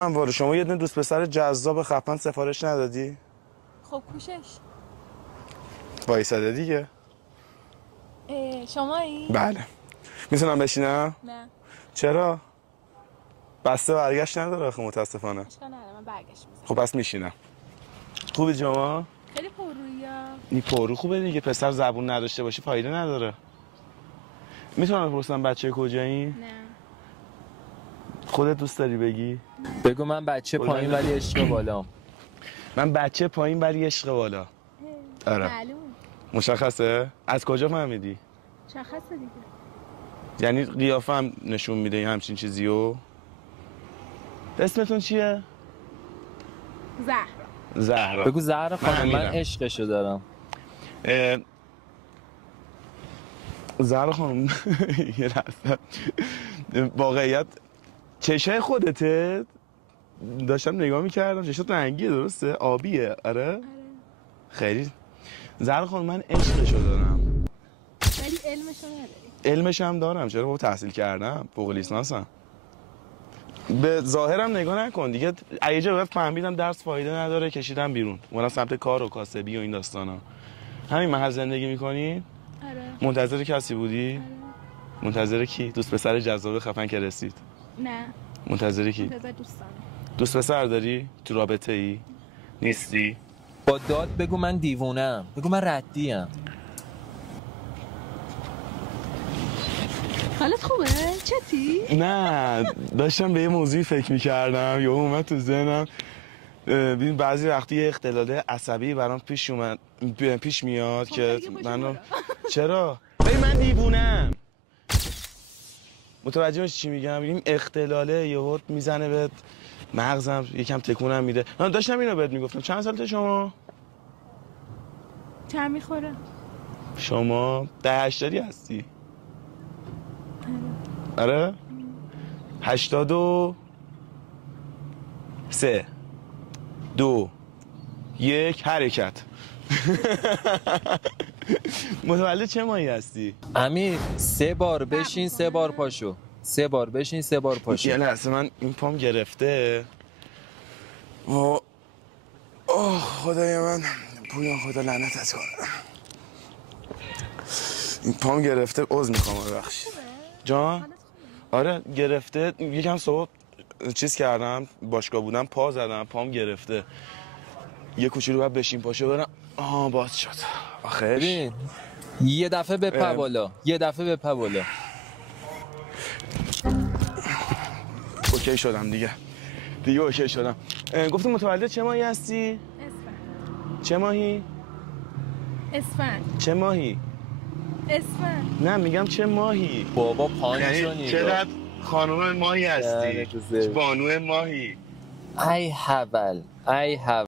وارد شما یه دونه دوست پسر جذاب خفن سفارش ندادی؟ خب کوشش وایساده دیگه. شمایی؟ بله. میتونم بشینم؟ نه. چرا؟ بسته برگشت نداره آخه متاسفانه. اشکال نداره، من برگشت میزنم. خب پس میشینم. خوبی شما؟ خیلی پررویی. این پررو خوبه دیگه، پسر زبون نداشته باشه فایده نداره. میتونم بپرسم بچه کجایی؟ نه. خودت دوست داری بگی؟ بگو من بچه پایین ولی عشق بالام. من بچه پایین ولی عشق بالا. آره. معلوم. مشخصه؟ از کجا فهمیدی؟ مشخصه دیگه. یعنی قیافه هم نشون میده همچین چیزیو؟ اسمتون چیه؟ زهرا. بگو زهرا خانم من عشقشو دارم. زهرا خانم یه لحظه واقعیت چشای خودته؟ داشتم نگاه میکردم چشات رنگیه درسته؟ آبیه؟ آره؟ خیلی زهرا خانم من عشقشو دارم ولی علمشو نداری. علمش هم دارم. چرا؟ بابا تحصیل کردم، فوق لیسانسم. به ظاهرم نگاه نکن دیگه. یه جا فهمیدم درس فایده نداره، کشیدم بیرون، اومدم سمت کار و کاسبی و این داستانا. همین محل زندگی میکنی؟ آره. منتظر کسی بودی؟ آره. منتظر کی؟ دوست پسر جذاب خفن که رسید؟ نه. منتظر کی؟ منتظر دوستانم. دوست پسر داری؟ تو رابطه ای؟ نیستی؟ با داد بگو من دیوونم، بگو من ردیم. حالت خوبه؟ چتی؟ نه داشتم به یه موضوعی فکر میکردم یا اومد تو ذهنم. ببین بعضی وقتی یه اختلال عصبی برام پیش میاد که منو چرا؟ ببین من دیوونم. متوجه میشی چی میگم؟ این اختلاله یهو میزنه به مغزم، یکم تکونم میده. داشتم اینو بهت میگفتم. چند سالته شما؟ چند میخوره؟ شما 80 هستی؟ آره؟ 83 2 1 حرکت. متولد چه ماهی هستی؟ امیر 3 بار بشین 3 بار پاشو. 3 بار بشین 3 بار پاشو. یه لحظه من این پام گرفته. اوه خدای من، پویا خدا لعنتت کنه. این پام گرفته، عذر میخوام ببخشید. جان؟ آره گرفته. یکم صبح چیز کردم، باشگاه بودم، پا زدم، پام گرفته. یه کوچولو بعد بشین پاشو برم. باز شد. آخرش ببین یه دفعه بپا بالا، یه دفعه بپا بالا. اوکی شدم دیگه اوکی شدم. گفتم متولد چه ماهی هستی؟ اسفند. چه ماهی؟ اسفند. چه ماهی؟ اسفند. نه میگم چه ماهی؟ بابا پانچو یعنی چقدر خانوم ماهی هستی؟ بانو ماهی؟ ای حول ای حول.